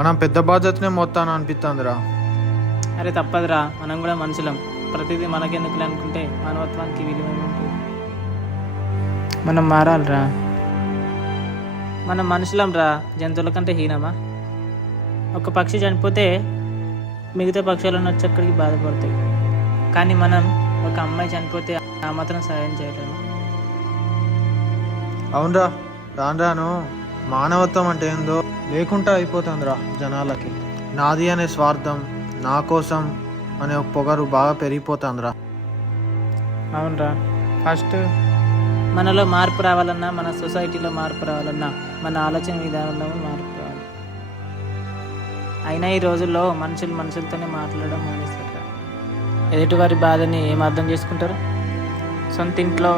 మనం పెద్ద బాధ్యతనే మొత్తాను అనిపిస్తుందిరా. అరే తప్పదురా, మనం కూడా మనుషులం. ప్రతిదీ మనకెందుకులే అనుకుంటే మానవత్వానికి విలువ ఉంటుంది. మనం మారాలిరా. మనం మనుషులం రా, జంతువుల కంటే హీనమా? ఒక పక్షి చనిపోతే మిగతా పక్షులను వచ్చి అక్కడికి బాధపడతాయి, కానీ మనం ఒక అమ్మాయి చనిపోతే ఆ మాత్రం సహాయం చేయలేము. అవునరా, రాను రాను మానవత్వం అంటే ఏందో లేకుండా అయిపోతుందిరా జనాలకి. నాది అనే స్వార్థం, నా కోసం అనే ఒక పొగరు బాగా పెరిగిపోతుందిరా. అవునరా, ఫస్ట్ మనలో మార్పు రావాలన్నా, మన సొసైటీలో మార్పు రావాలన్నా మన ఆలోచన విధానంలో మార్పు రావాలి. అయినా ఈ రోజుల్లో మనుషులు మనుషులతోనే మాట్లాడడం మానేస్తారు. ఎదుటివారి బాధని ఏం అర్థం చేసుకుంటారు? సొంత ఇంట్లో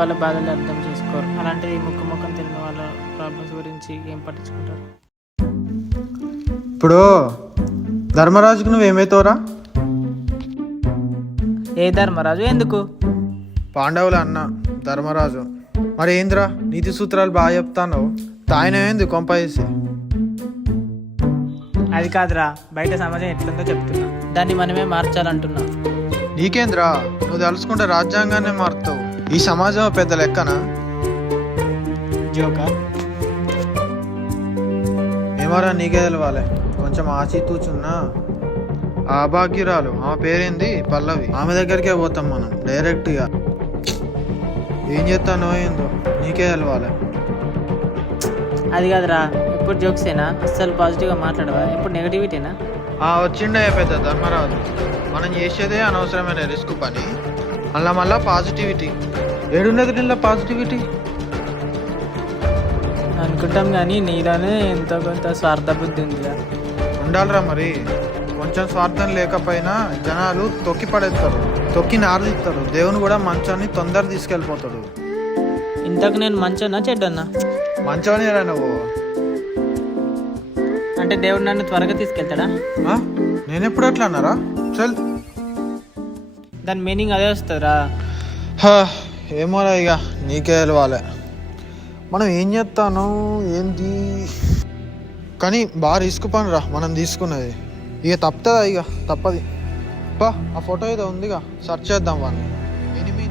వాళ్ళ బాధలు అర్థం చేసుకోరు. అలాంటిది ముఖం తెలియని వాళ్ళ ప్రాబ్లమ్స్ గురించి ఏం పట్టించుకుంటారు? ఇప్పుడు ధర్మరాజుకు నువ్వేమైతావురా? ఏ ధర్మరాజు? ఎందుకు? పాండవుల అన్న ధర్మరాజు. మరి ఏంద్రా నీతి సూత్రాలు బాగా చెప్తాను, తాయన ఏంది కొంప వేసి? అది కాదురా, బయట సమాజం ఎట్లుందో చెప్తున్నా, దాన్ని మనమే మార్చాలంటున్నా. నీకేంద్రా, నువ్వు తలుసుకుంటే రాజ్యాంగాన్ని మారుతావు. ఈ సమాజం పెద్ద లెక్కనా? జోకా? ఏమరా నీకే తెలవాలి. కొంచెం ఆచితూచున్నా ఆ అభాగ్యురాలు, ఆమె పేరేంది? పల్లవి. ఆమె దగ్గరికే పోతాం మనం డైరెక్ట్గా. ఏం చేస్తానో ఏందో నీకే తెలవాలి. అది కాదురా, ఎప్పుడు జోక్సేనా? అస్సలు పాజిటివ్గా మాట్లాడవా? ఎప్పుడు నెగటివిటీనా? వచ్చిండే పెద్ద ధర్మరాజు. మనం చేసేదే అనవసరమైన రిస్క్ పని, మళ్ళా పాజిటివిటీ ఏడున్నది నీళ్ళ పాజిటివిటీ అనుకుంటాం, కానీ నీలోనే ఎంతో కొంత స్వార్థ బుద్ధి ఉందిరా. ఉండాలిరా మరి. కొంచెం స్వార్థం లేకపోయినా జనాలు తొక్కి పడేస్తారు, తొక్కి నారదిస్తారు. దేవుని కూడా మంచాన్ని తొందర తీసుకెళ్ళిపోతాడు. ఇంతకు నేను మంచోనా చెడ్డన్నా? మంచోనేరా నువ్వు. అంటే దేవుడు నన్ను త్వరగా తీసుకెళ్తాడా? నేనెప్పుడు అట్లా అన్నారా? చల్, దాని మీనింగ్ అదే వస్తుందిరా. ఏమోరా, ఇక నీకే తెలవాలి. మనం ఏం చేస్తాను ఏంటి, కానీ బాగా రిస్క్ పనిరా మనం తీసుకున్నది. ఇక తప్పుతుందా? ఇక తప్పది. ఆ ఫోటో ఏదో ఉందిగా, సెర్చ్ చేద్దాం వాడిని. ఎనిమిది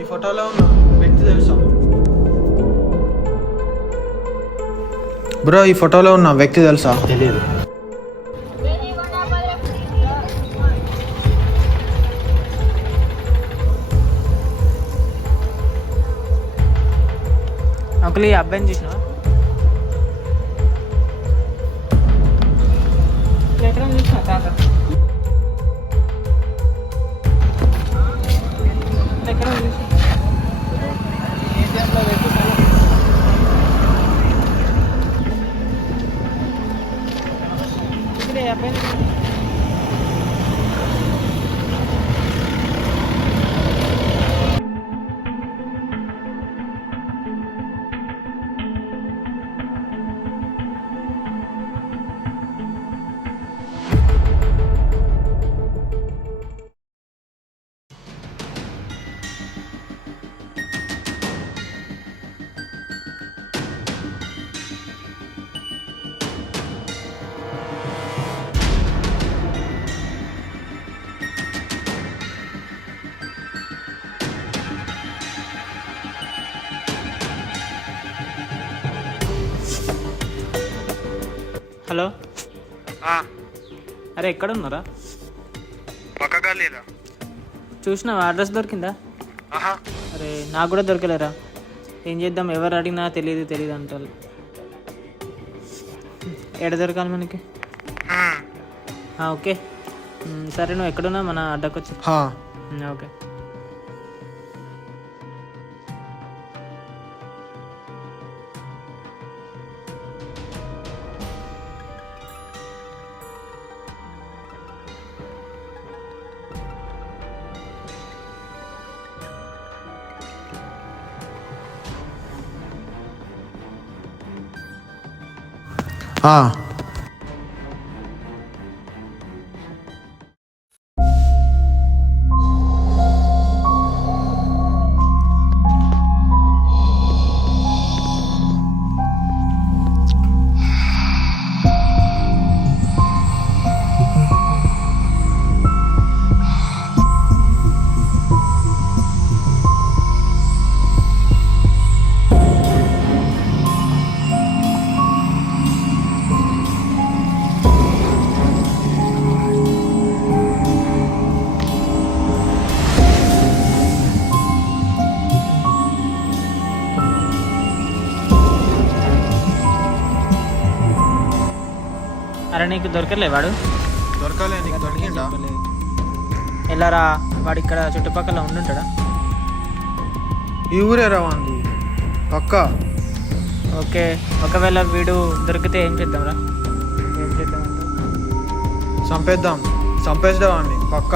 ఈ ఫోటోలో ఉన్న వ్యక్తి తెలుసా బ్రో? ఈ ఫోటోలో ఉన్న వ్యక్తి తెలుసా? తెలియదు. అంకుల్, ఈ అబ్బాయిని చూసినావా? ఎక్కడ చూసినా తాత? ఎక్కడ చూసినా ఏటీఎంలో పెట్టి ఇక్కడ అబ్బాయిని హలో, అరే ఎక్కడ ఉన్నారా? పక్కగా లేదా? చూసినావా? అడ్రస్ దొరికిందా? అరే నాకు కూడా దొరకలేరా. ఏం చేద్దాం, ఎవరు అడిగినా తెలియదు అంటారు. ఎక్కడ దొరకాలి మనకి? ఓకే సరే, నువ్వు ఎక్కడున్నా మన అడ్డకు వచ్చి. ఓకే. ఆ, అరే నీకు దొరకలే వాడు? దొరకలే. నీకు దొరికిండా? ఎలారా వాడు ఇక్కడ చుట్టుపక్కల ఉండుంటాడా? ఈ ఊరే రావంది పక్క. ఓకే, ఒకవేళ వీడు దొరికితే ఏం చేద్దాంరా? ఏం చేద్దాం? చంపేద్దాం. చంపేద్దామండి పక్క.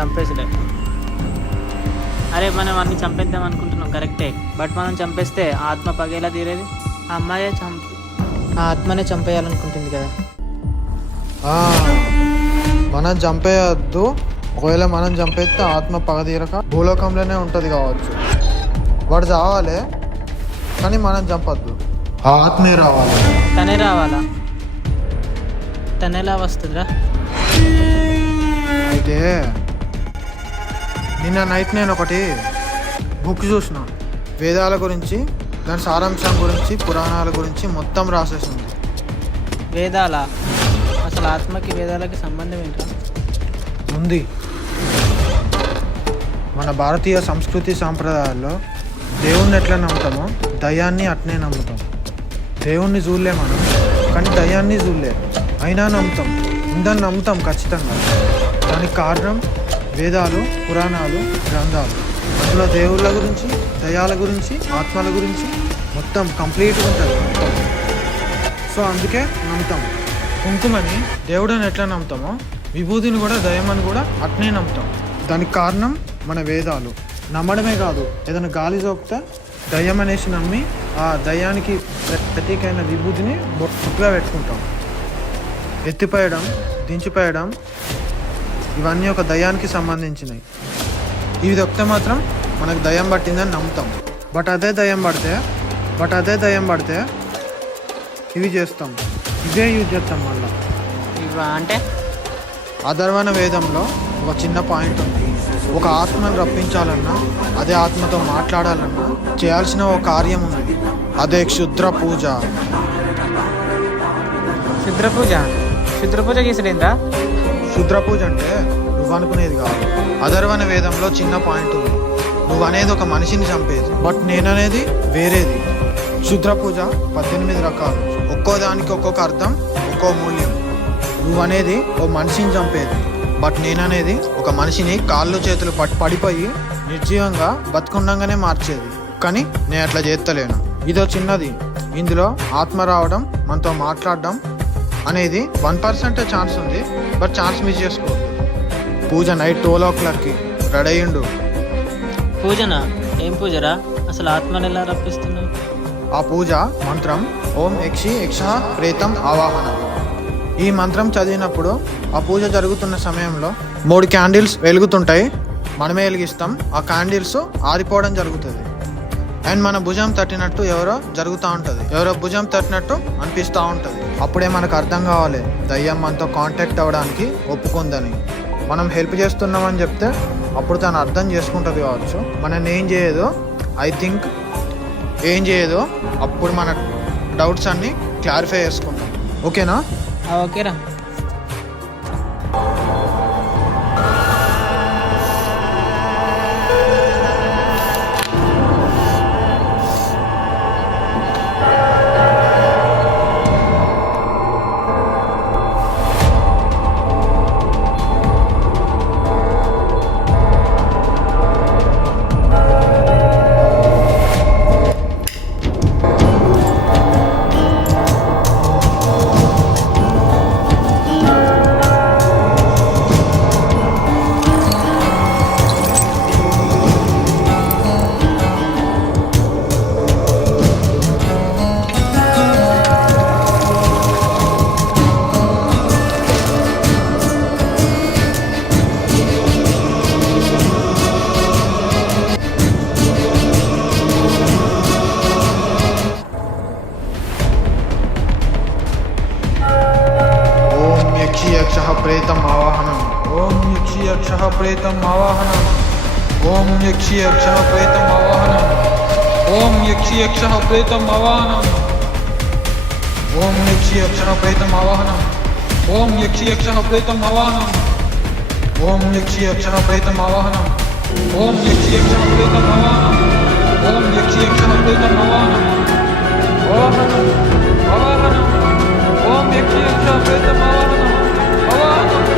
చంపేసిలే. అరే మనం అన్ని చంపేద్దాం అనుకుంటున్నాం కరెక్టే, బట్ మనం చంపేస్తే ఆత్మ పగేలా తీరేది. ఆ అమ్మాయే ఆ ఆత్మనే చంపేయాలనుకుంటుంది కదా. ఆ, మనం చంపేయద్దు. ఒకవేళ మనం చంపేస్తే ఆత్మ పగ తీరక భూలోకంలోనే ఉంటుంది కావచ్చు. వాడు చావాలి కానీ మనం చంపద్దు. ఆ ఆత్మే రావాలి. తనే రావాలా? తనేలా వస్తుందిరా? అయితే నిన్న నైట్ నేను ఒకటి బుక్ చూసిన. వేదాల గురించి, దాని సారాంశం గురించి, పురాణాల గురించి మొత్తం రాసేసింది. వేదాలా? అసలు ఆత్మకి వేదాలకి సంబంధం ఏంట్రా? ఉంది. మన భారతీయ సంస్కృతి సాంప్రదాయాల్లో దేవుణ్ణి ఎట్లా నమ్ముతామో దయ్యాన్ని అట్నే నమ్ముతాం. దేవుణ్ణి చూడలే మనం, కానీ దయ్యాన్ని చూడలే, అయినా నమ్ముతాం. ఉందని నమ్ముతాం ఖచ్చితంగా. దానికి కారణం వేదాలు, పురాణాలు, గ్రంథాలు. అందులో దేవుళ్ళ గురించి, దయ్యాల గురించి, ఆత్మల గురించి మొత్తం కంప్లీట్గా ఉంటుంది మొత్తం. సో అందుకే నమ్ముతాం. కుంకుమని దేవుడని ఎట్లా నమ్ముతామో విభూతిని కూడా దయ్యమని కూడా అట్నే నమ్ముతాం. దానికి కారణం మన వేదాలు. నమ్మడమే కాదు, ఏదైనా గాలి సోకితే దయ్యం అనేసి నమ్మి ఆ దయ్యానికి ప్రతీకైన విభూతిని బొట్టుగా పెట్టుకుంటాం. ఎత్తిపోయడం, దించిపోయడం ఇవన్నీ ఒక దయ్యానికి సంబంధించినవి. ఇవి దొక్కితే మాత్రం మనకు దయ్యం పట్టిందని నమ్ముతాం. బట్ అదే దయ్యం పడితే ఇవి చేస్తాం, ఇవే యూజ్ చేస్తాం మళ్ళీ. ఇవా అంటే? అథర్వణ వేదంలో ఒక చిన్న పాయింట్ ఉంది. ఒక ఆత్మను రప్పించాలన్నా, అదే ఆత్మతో మాట్లాడాలన్నా చేయాల్సిన ఒక కార్యం ఉంది. అదే క్షుద్ర పూజ. క్షుద్ర పూజ చేసేదేందా? క్షుద్ర పూజ అంటే నువ్వు అనుకునేది కాదు. అథర్వణ వేదంలో చిన్న పాయింట్ ఉంది. నువ్వు అనేది ఒక మనిషిని చంపేది, బట్ నేననేది వేరేది. క్షుద్ర పూజ 18 రకాలు, ఒక్కో దానికి ఒక్కొక్క అర్థం, ఒక్కో మూల్యం. నువ్వు అనేది ఓ మనిషిని చంపేది, బట్ నేననేది ఒక మనిషిని కాళ్ళు చేతులు పడిపోయి నిర్జీవంగా బతుకుండంగానే మార్చేది. కానీ నేను అట్లా చేస్తలేను. ఇదో చిన్నది. ఇందులో ఆత్మ రావడం, మనతో మాట్లాడడం అనేది 1% ఛాన్స్ ఉంది, బట్ ఛాన్స్ మిస్ చేసుకోవద్దు. పూజ నైట్ 12 o'clockకి రెడీ అయ్యిండు. పూజనా? ఏం పూజరా? అసలు ఆత్మని ఎలా రప్పిస్తున్నావు? ఆ పూజ మంత్రం ఓం యక్షి యక్ష ప్రేతం ఆవాహనం. ఈ మంత్రం చదివినప్పుడు ఆ పూజ జరుగుతున్న సమయంలో 3 క్యాండిల్స్ వెలుగుతుంటాయి. మనమే వెలిగిస్తాం. ఆ క్యాండిల్స్ ఆరిపోవడం జరుగుతుంది. అండ్ మన భుజం తట్టినట్టు ఎవరో జరుగుతూ ఉంటుంది, ఎవరో భుజం తట్టినట్టు అనిపిస్తూ ఉంటుంది. అప్పుడే మనకు అర్థం కావాలి దయ్యం మనతో కాంటాక్ట్ అవ్వడానికి ఒప్పుకుందని. మనం హెల్ప్ చేస్తున్నామని చెప్తే అప్పుడు తను అర్థం చేసుకుంటుంది కావచ్చు. మనల్ని ఏం చేయదు, ఏం చేయదు. అప్పుడు మన డౌట్స్ అన్నీ క్లారిఫై చేసుకుంటాం. ఓకేనా? ఓకేరా. యక్షః ప్రేతం ఆవాహనం ఓం యక్షి యక్షః ప్రేతం ఆవాహనం ఓం యక్షి యక్షః ప్రేతం ఆవాహనం ఓం యక్షి యక్షః ప్రేతం ఆవాహనం ఓం యక్షి యక్షః ప్రేతం ఆవాహనం ఓం యక్షి యక్షః ప్రేతం ఆవాహనం ఓం యక్షి యక్షః ప్రేతం ఆవాహనం ఓం యక్షి యక్షః ప్రేతం ఆవాహనం ఆవాహనం ఆవాహనం ఓం యక్షి యక్షః ప్రేతం ఆవాహనం ఆవాహనం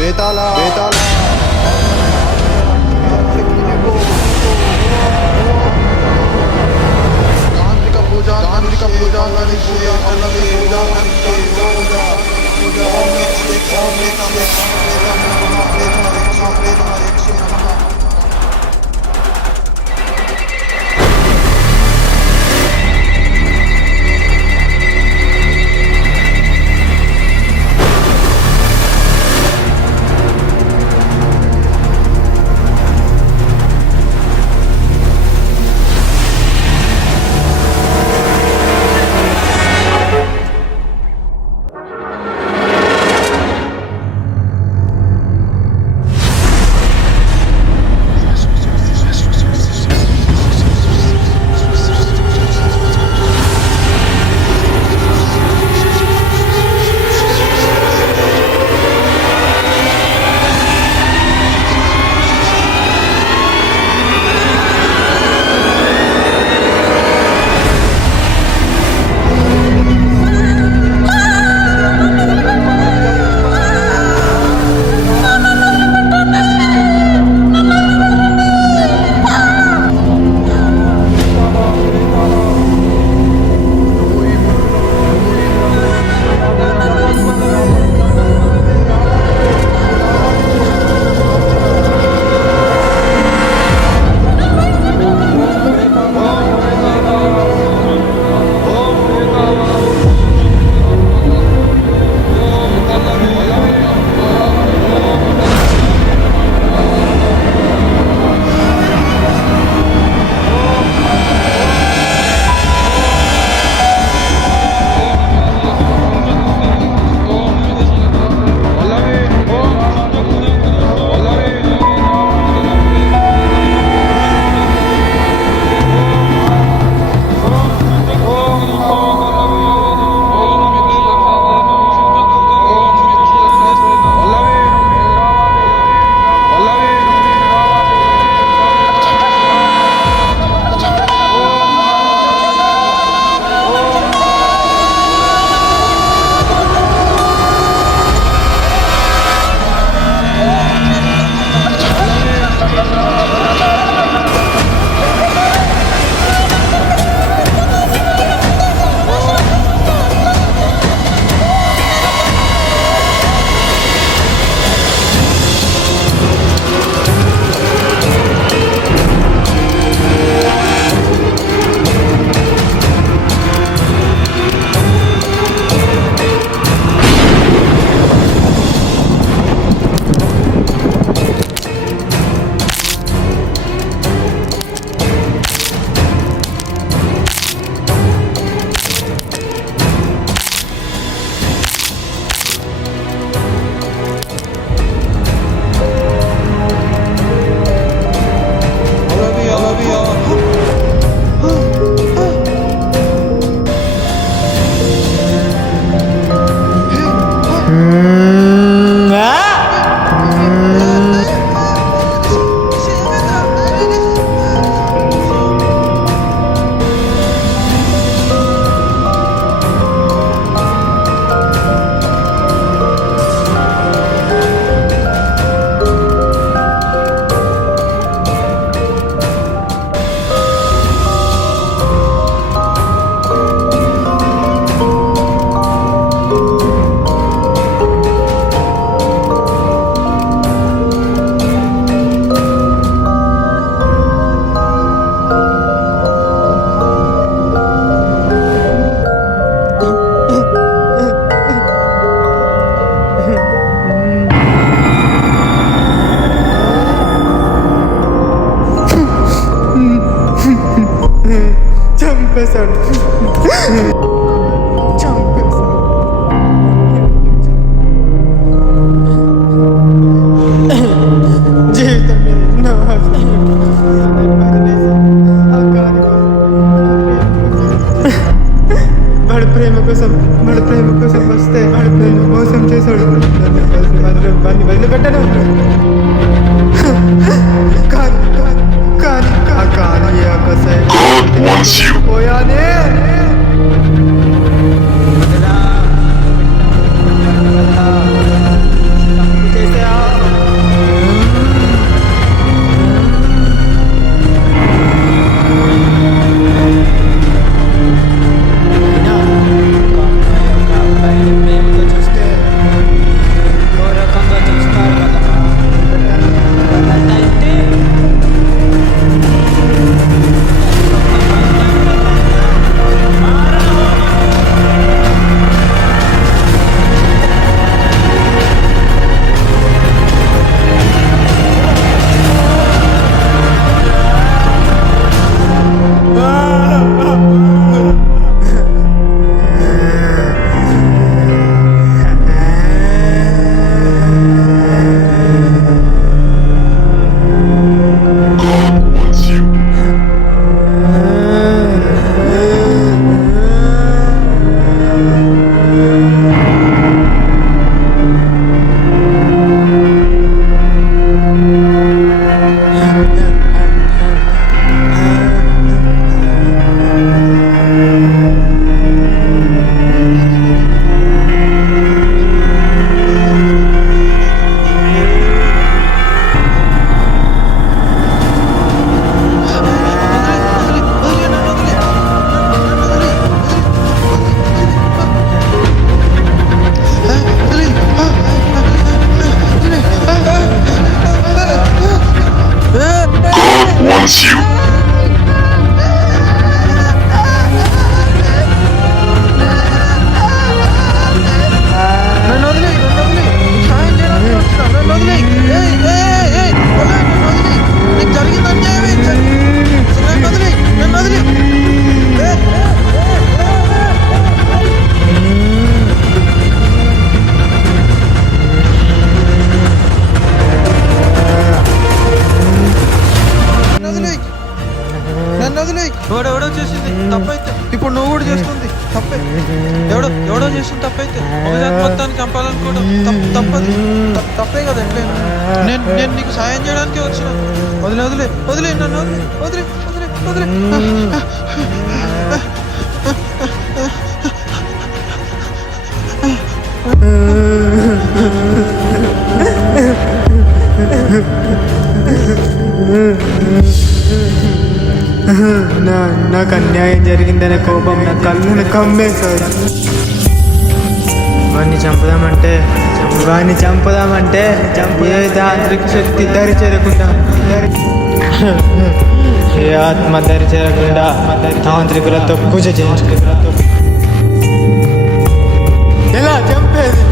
బేతాళ బేతాళ తాంత్రిక పూజ తాంత్రిక పూజ జీవితం ఎన్నో వాడి ప్రేమ కోసం వస్తే వాడి ప్రేమ మోసం చేశాడు. వాడిని వదిలిపెట్టను. కానీ పోయానే. ఎవడెవడో చేసింది తప్పైతే ఇప్పుడు నువ్వు కూడా చేస్తుంది తప్పే. ఎవడో చేస్తుంది తప్పైతే ఒకసారి మొత్తాన్ని చంపాలనుకోవడం తప్పది. తప్పే కదా ఎట్లయినా. నేను నీకు సాయం చేయడానికి వచ్చిన. వదిలే నన్ను వదిలే. నాకు అన్యాయం జరిగిందనే కోపం నా కళ్ళను కమ్మేశాడు. వాడిని చంపుదామంటే ఏ తాంత్రిక శక్తి దరి చేరకుండా ఏ ఆత్మ దరి చేరకుండా తాంత్రికులతో పూజ చేయించుకుంటా. ఎలా చంపేది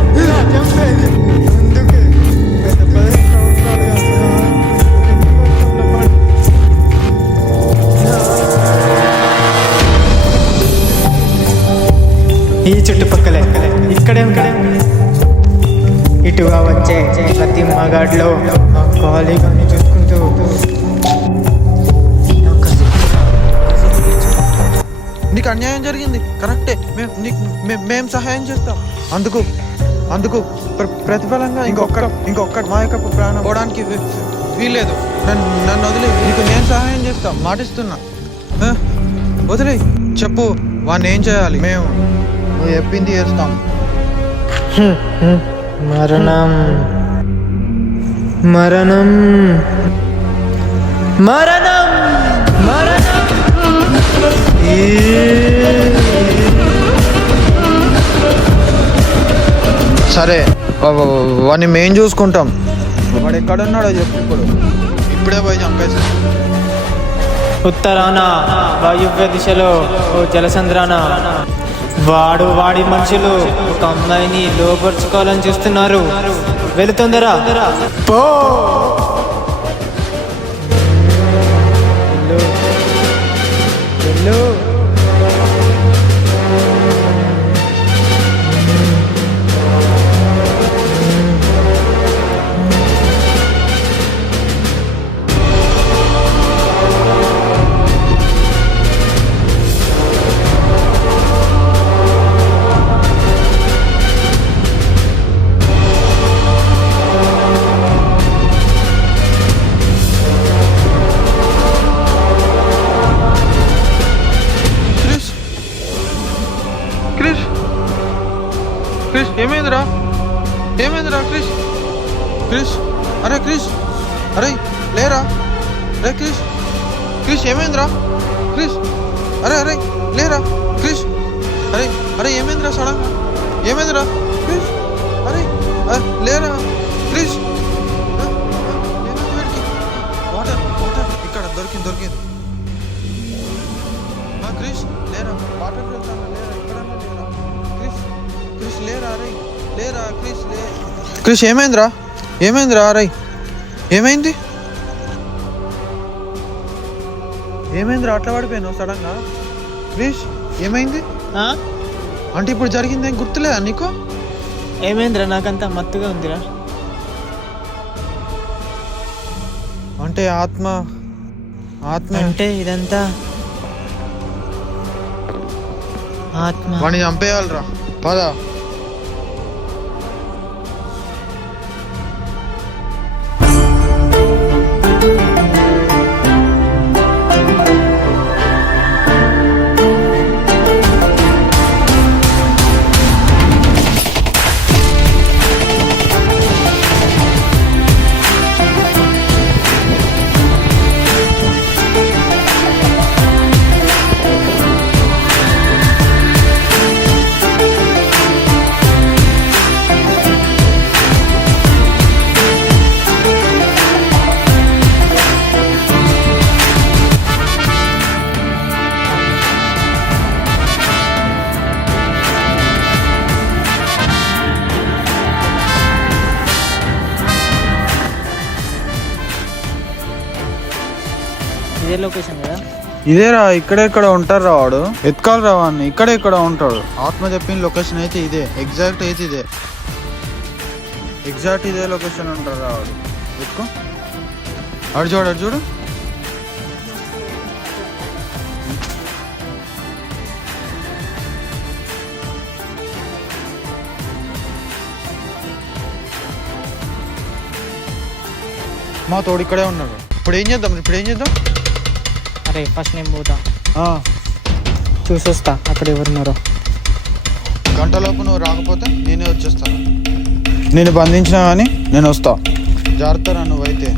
అందుకే ఈ చుట్టుపక్కలే ఇక్కడే ఇటుగా వచ్చే ప్రతి మగాడిలో ఖాళీగా చూసుకుంటూ నీకు అన్యాయం జరిగింది కరెక్టే. మేము సహాయం చేస్తాం. అందుకు ప్రతిఫలంగా ఇంకొక మా యొక్క ప్రాణం పోవడానికి వీల్లేదు. నన్ను వదిలే. నీకు నేను సహాయం చేస్తాం మాటిస్తున్నా. వదిలే చెప్పు వాడిని ఏం చేయాలి. మేము నువ్వు చెప్పింది చేస్తాం. మరణం మరణం మరణం మరణం. సరే వాడిని మేము చూసుకుంటాం. వాడు ఎక్కడున్నాడో చెప్పు. ఇప్పుడే పోయి చంపేసి. ఉత్తరాన వాయువ్య దిశలో ఓ జలసంద్రాన వాడి మనుషులు ఒక అమ్మాయిని లోపరుచుకోవాలని చూస్తున్నారు. వెళుతుందరా పో. వెళ్ళు క్రిష్ ఏమైందిరా? ఏమైందిరా క్రిష్? క్రిష్ అరే క్రిష్, అరే లేరా? అరే క్రిష్, క్రిష్ ఏమైందిరా? క్రిష్ అరే అరే లేరా? క్రిష్ అరే అరే ఏమైందిరా? సడన్గా ఏమైందిరా? క్రిష్ అరే లేరా? క్రిష్ వాటర్ వాటర్ ఇక్కడ దొరికింది. క్రిష్ లేరా? వాటర్కి వెళ్తాను లేరా? ఇక్కడన్నా లేరా? క్రిష్ క్రిష్ లేరా? అరే లేరా? క్రిష్ క్రిష్ ఏమైందిరా? అరే ఏమైంది? అట్లా పడిపోయాను సడన్గా? క్రిష్ ఏమైంది అంటే ఇప్పుడు జరిగింది ఏం గుర్తులేదా నీకు? ఏమైందిరా? నాకంతా మత్తుగా ఉందిరా. అంటే ఆత్మ అంటే ఇదంతా ఆత్మ. వాడిని చంపేయాలిరా, పద. ఇదే లొకేషన్ కదా? ఇదేరా, ఇక్కడెక్కడ ఉంటారా వాడు? ఎత్తుకాలరా వాడిని, ఇక్కడ ఉంటాడు. ఆత్మ చెప్పిన లొకేషన్ అయితే ఇదే, ఎగ్జాక్ట్ అయితే ఇదే, ఎగ్జాక్ట్ ఇదే లొకేషన్ ఉంటారా వాడు. ఎత్తుకో, అడు చూడు. మా తోడు ఇక్కడే ఉన్నాడు. ఇప్పుడు ఏం చేద్దాం? అరే ఫస్ట్ నేను పోతా, చూసొస్తా అక్కడ ఎవరున్నారో. గంటలోపు నువ్వు రాకపోతే నేనే వచ్చేస్తాను. నేను బంధించినా కానీ నేను వస్తా. జాగ్రత్తరా నువ్వైతే.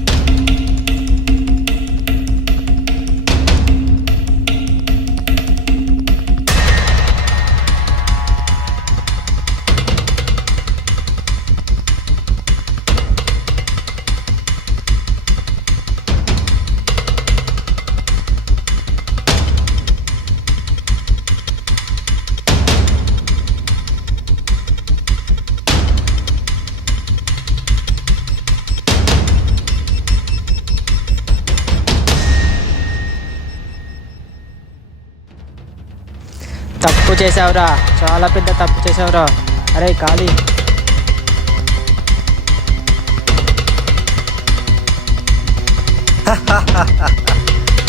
తప్పు చేసావురా, చాలా పెద్ద తప్పు చేసావురా. అరే ఖాళీ,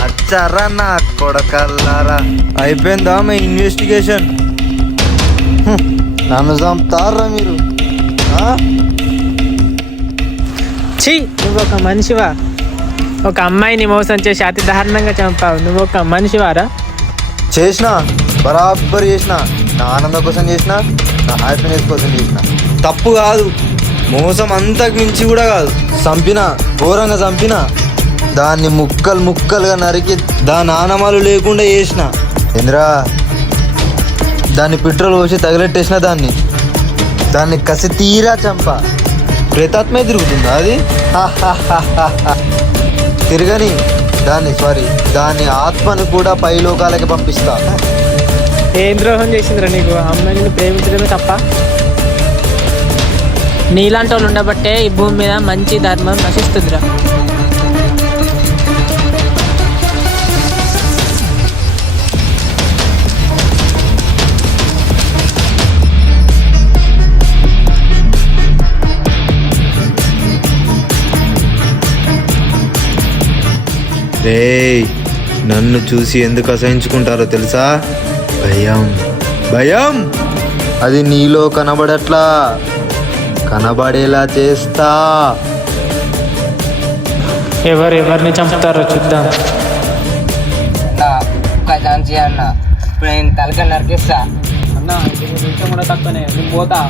అచ్చారా నా కొడకల్లారా, అయిపోయిందా మీ ఇన్వెస్టిగేషన్? నన్ను చంపుతారా మీరు? ఛీ, నువ్వు ఒక మనిషివా? ఒక అమ్మాయిని మోసం చేసి అతి దారుణంగా చంపావు. నువ్వు ఒక మనిషివారా? చేసిన బరాబర్ చేసిన, నా ఆనందం కోసం చేసిన, నా హ్యాపీనెస్ కోసం చేసిన. తప్పు కాదు, మోసం అంతకు మించి కూడా కాదు. ఘోరంగా చంపిన, దాన్ని ముక్కలుగా నరికి దాని ఆనమాలు లేకుండా చేసిన. ఏంద్రా, దాన్ని పెట్రోల్ పోసి తగిలెట్టేసిన, దాన్ని కసి తీరా చంప. ప్రేతాత్మే తిరుగుతుందా అది? తిరగని దాని ఆత్మను కూడా పైలోకాలకి పంపిస్తా. ఏం ద్రోహం చేసిందిరా నీకు? అమ్మాయిని ప్రేమించడమే తప్ప? నీలాంటి వాళ్ళు ఉండబట్టే ఈ భూమి మీద మంచి ధర్మం నశిస్తుందిరా. రేయ్, నన్ను చూసి ఎందుకు అసహించుకుంటారో తెలుసా? భయం. అది నీలో కనబడట్లా, కనబడేలా చేస్తా. ఎవరిని చంపుతారో చూద్దాం. ఒక్క ఛాన్స్ అన్న, ఇప్పుడు నేను తలక నరికిస్తా. అన్న ఇది నిమిషం కూడా తక్కువనే నేను పోతా.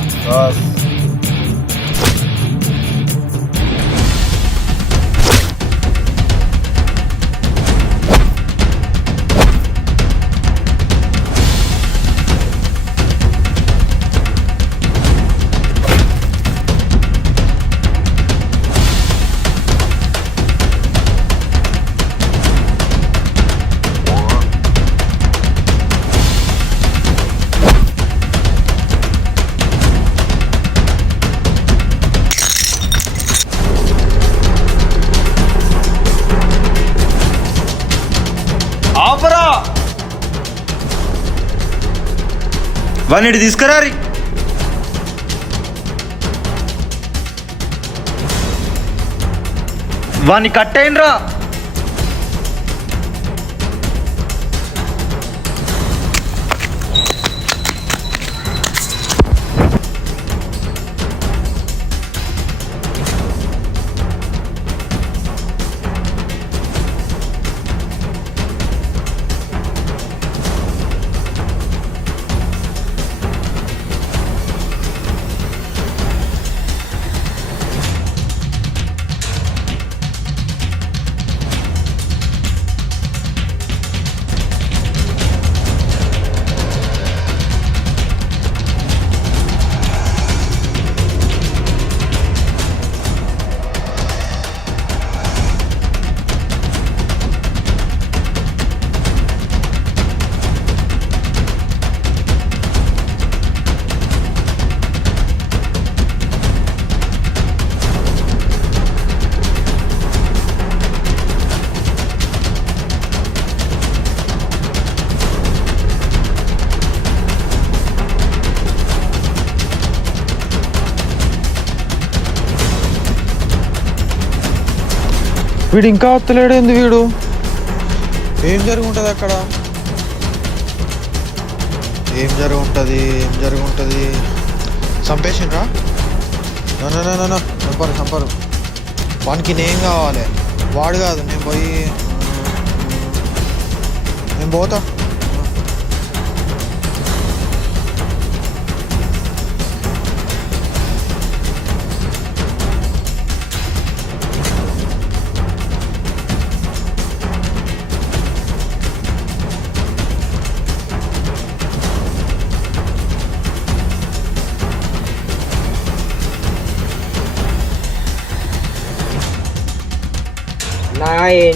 ఆపరా వాడిని తీసుకురారి. వాడిని కట్టేయండిరా. వీడు ఇంకా వస్తలేడేంది వీడు? ఏం జరుగుంటుంది అక్కడ? ఏం జరుగుంటుంది? చంపేసిండ్రా? చంపరు. వానికి నేను కావాలి, వాడు కాదు. నేను పోతా.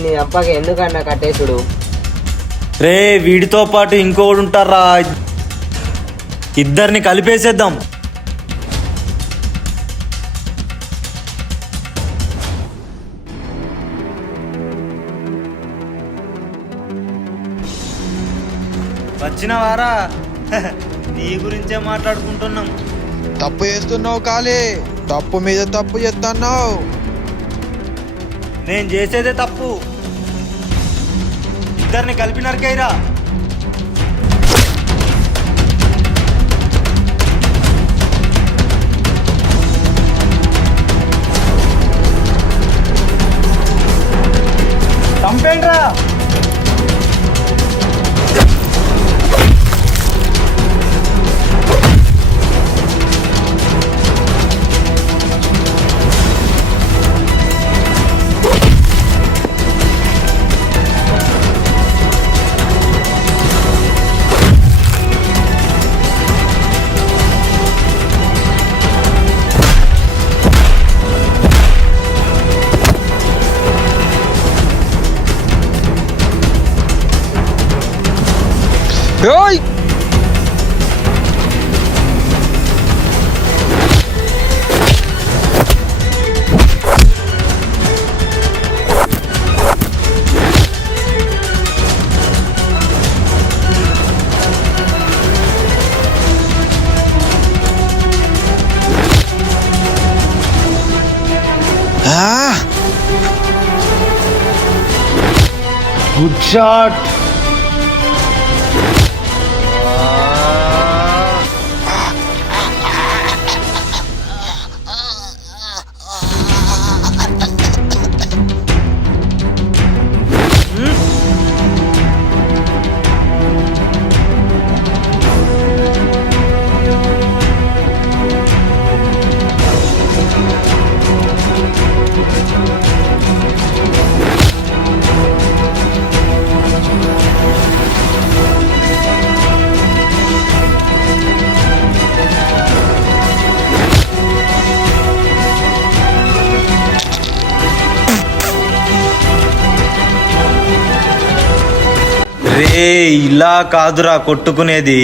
నీ అప్పకి ఎందుకన్నా కట్టేసుడు? రే వీడితో పాటు ఇంకోడు ఉంటారా, ఇద్దరిని కలిపేసేద్దాం. వచ్చిన వారా నీ గురించే మాట్లాడుకుంటున్నాం. తప్పు చేస్తున్నావు కాలే, తప్పు మీద తప్పు చేస్తున్నావు. నేను చేసేదే తప్పు, ఇద్దరిని కలిపి నరికేయరా. చంపేండ్రా. ఓయ్ గుడ్ షాట్. రే ఇలా కాదురా కొట్టుకునేది,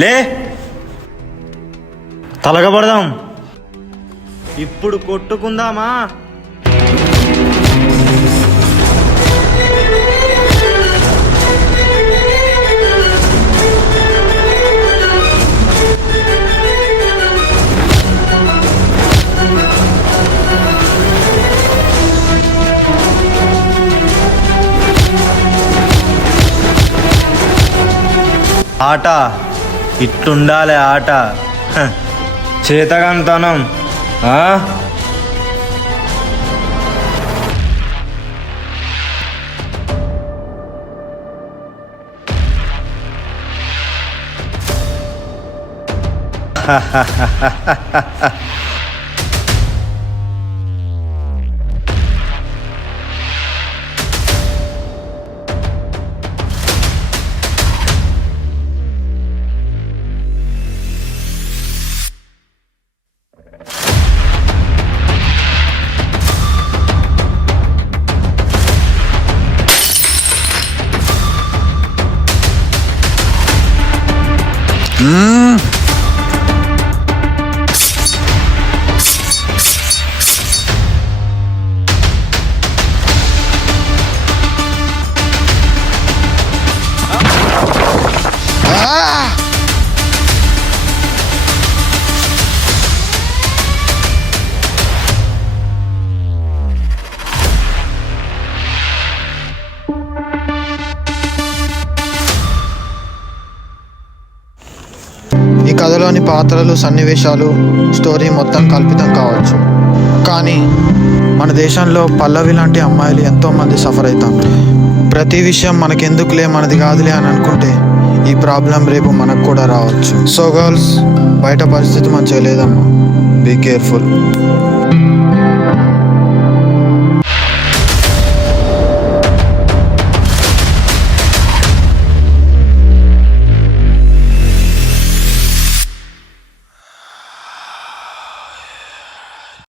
లే తలగబడదాం. ఇప్పుడు కొట్టుకుందామా? ఆట ఇట్లుండాలి ఆట. చేతగాంతనం. ఈ కథలోని పాత్రలు, సన్నివేశాలు, స్టోరీ మొత్తం కల్పితం కావచ్చు, కానీ మన దేశంలో పల్లవి లాంటి అమ్మాయిలు ఎంతోమంది సఫర్ అవుతాం. ప్రతి విషయం మనకెందుకులే, మనది కాదులే అని అనుకుంటే ఈ ప్రాబ్లం రేపు మనకు కూడా రావచ్చు. సో గర్ల్స్, బయట పరిస్థితి మంచిగా లేదమ్మా, బీ కేర్ఫుల్.